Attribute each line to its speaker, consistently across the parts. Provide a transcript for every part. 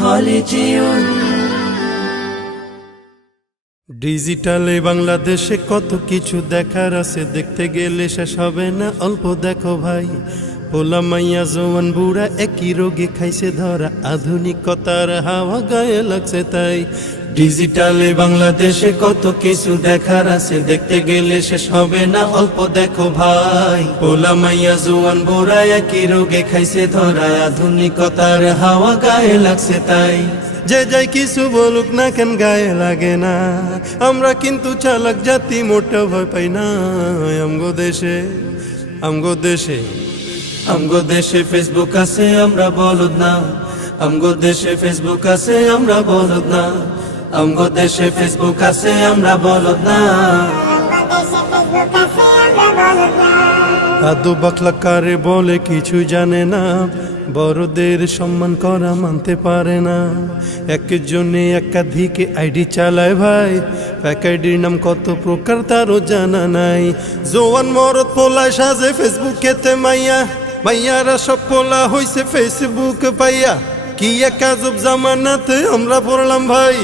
Speaker 1: Digital যেও
Speaker 2: ডিজিটালে বাংলাদেশে কত কিছু দেখার আছে, দেখতে গেলে শেষ হবে না, অল্প দেখো ভাই। পোলা মাইয়া, জোয়ান বুড়া একই রোগে খাইছে ধরা, আধুনিকতার হাওয়া গায়ে লাগছে তাই। ডিজিটালে বাংলাদেশে কত কিছু দেখার আছে, দেখতে গেলে শেষ হবে না, অল্প দেখো ভাই। পোলা মাইয়া জোয়ান বুড়া একই রোগে খাইছে, ধরা আধুনিকতার হাওয়া গায়ে লাগছে তাই। যে যাই কিছু বলুক না কেন গায়ে লাগে না, আমরা কিন্তু চালাক জাতি মোটা ভয় পাই না। আমগো দেশে আমগো দেশে আমগো দেশে ফেসবুক আছে, আমরা বলদ না। আমগো দেশে ফেসবুক আছে, আমরা বলদ না। আমগো দেশে ফেসবুক আছে, আমরা বলদ না। আদু বাকলা কারে বলে কিছু জানে না, বড়দের সম্মান করা মানতে পারে না। একজনে একাধিক আইডি চালায় ভাই এক আইডির নাম কত প্রকার তারও জানা নাই। জোয়ান মরদ পোলায় সাজে ফেসবুকেতে মাইয়া, মাইয়ারা সব পোলা হইছে ফেসবুক পাইয়া। কি এক জামানাতে আমরা পড়লাম ভাই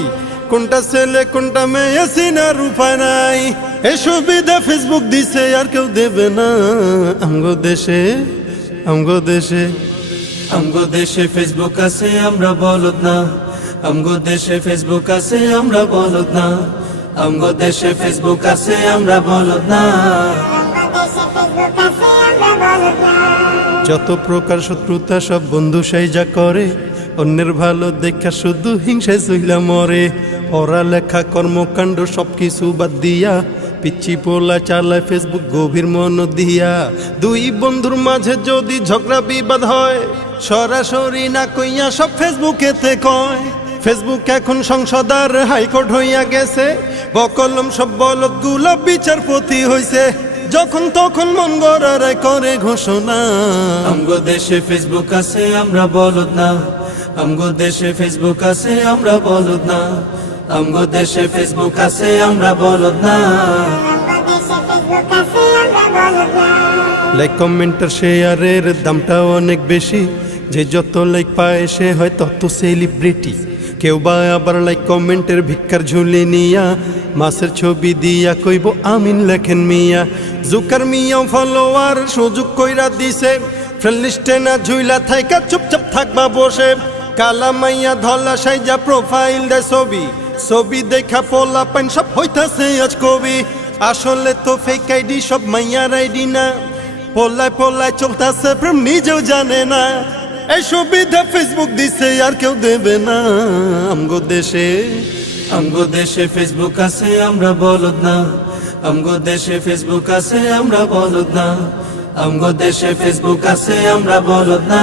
Speaker 2: কোনটা ছেলে, কোনটা মেয়ে সিনার উপায় নাই। এ সুবিধা ফেসবুক দিছে, আর কেউ দেবে না। আমগো দেশে আমগো দেশে আমগো দেশে ফেসবুক আছে, আমরা বলদ না। আমগো দেশে ফেসবুক আছে, আমরা বলদ না। আমগো দেশে ফেসবুক আছে, আমরা বলদ না। যত প্রকার শত্রুতা, সব বন্ধু সেই যা করে। অন্যের ভালো দেখা শুধু হিংসায় চইলা মরে। পড়ালেখা, কর্মকাণ্ড সব কিছু বাদ দিয়া, পিচ্ছি পোলা চালায় ফেসবুক গভীর মন দিয়া। দুই বন্ধুর মাঝে যদি ঝগড়া বিবাদ হয়, সরাসরি না কইয়া সব ফেসবুকেতে কয়। ফেসবুক এখন সংসদার হাইকোর্ট হইয়া গেছে, বকলম সব বলদগুলা বিচারপতি হইছে। যখন তখন মন গড়ারায় করে ঘোষণা। আমগো দেশে ফেসবুক আছে, আমরা বলদ না। আমগো দেশে ফেসবুক আছে, আমরা বলদ না। আমগো দেশে ফেসবুক আছে, আমরা বলদ না। লাইক কমেন্টার শেয়ারের দামটা অনেক বেশি। যে যত লাইক পায়, সে হয় তত সেলিব্রিটি কেউ বা আবার লাইক কমেন্টের ভিক্ষার ঝুলি নিয়া, মাসের ছবি দিয়া কইব, আমিন লেখেন মিয়া। জুকার মিয়া ফলোয়ার সুযোগ কইরা দিছে। ফ্রেন্ড না ঝুইলা থাইকা চুপচাপ থাকবা বসে। কালা মাইয়া ধলা সাইজা প্রোফাইল দে ছবি। ছবি দেখা পোলা পাইন সব হইতাছে আজ কবি। আসলে তো ফেক আইডি সব মাইয়ার আইডি না। পোলায় পোলায় চলতেছে, প্রেম নিজেও জানে না। এই সুবিধা ফেসবুক দিছে, আর কেউ দেবে না। আমগো দেশে আমগো দেশে ফেসবুক আছে, আমরা বলদ না। আমগো দেশে ফেসবুক আছে, আমরা বলদ না। আমগো দেশে ফেসবুক আছে, আমরা বলদ না।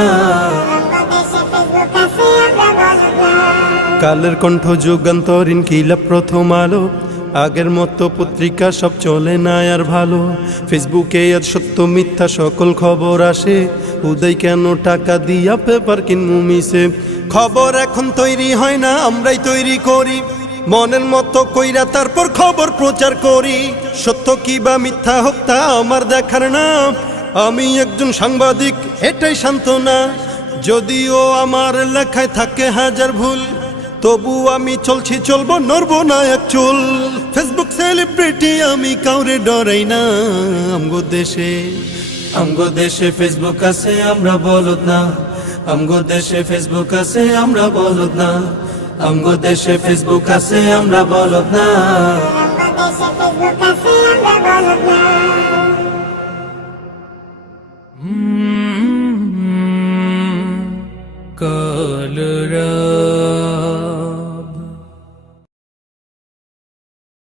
Speaker 2: কালের কণ্ঠ যুগান্তরিন কিলা প্রথম আলো। আগের মতো পত্রিকা সব চলে না আর ভালো। ফেসবুকে আর সত্য মিথ্যা সকল খবর আসে। উদয় কেন টাকা দিয়া পেপার কিনমু মিশে খবর এখন তৈরি হয় না, আমরাই তৈরি করি। মনের মতো কইরা তারপর খবর প্রচার করি। সত্য কি বা মিথ্যা হোক তা আমার দেখার না। আমি একজন সাংবাদিক, এটাই সান্ত্বনা। যদিও আমার লেখায় থাকে হাজার ভুল তবু আমি চলছি চলবো নড়বো না এক চুল ফেসবুক সেলিব্রিটি আমি কাউরে ডরাই না আমগো দেশে আমগো দেশে ফেসবুক আছে আমরা বলদ না আমগো দেশে ফেসবুক আছে আমরা বলদ না আমগো দেশে ফেসবুক আছে আমরা বলদ না
Speaker 1: কলরা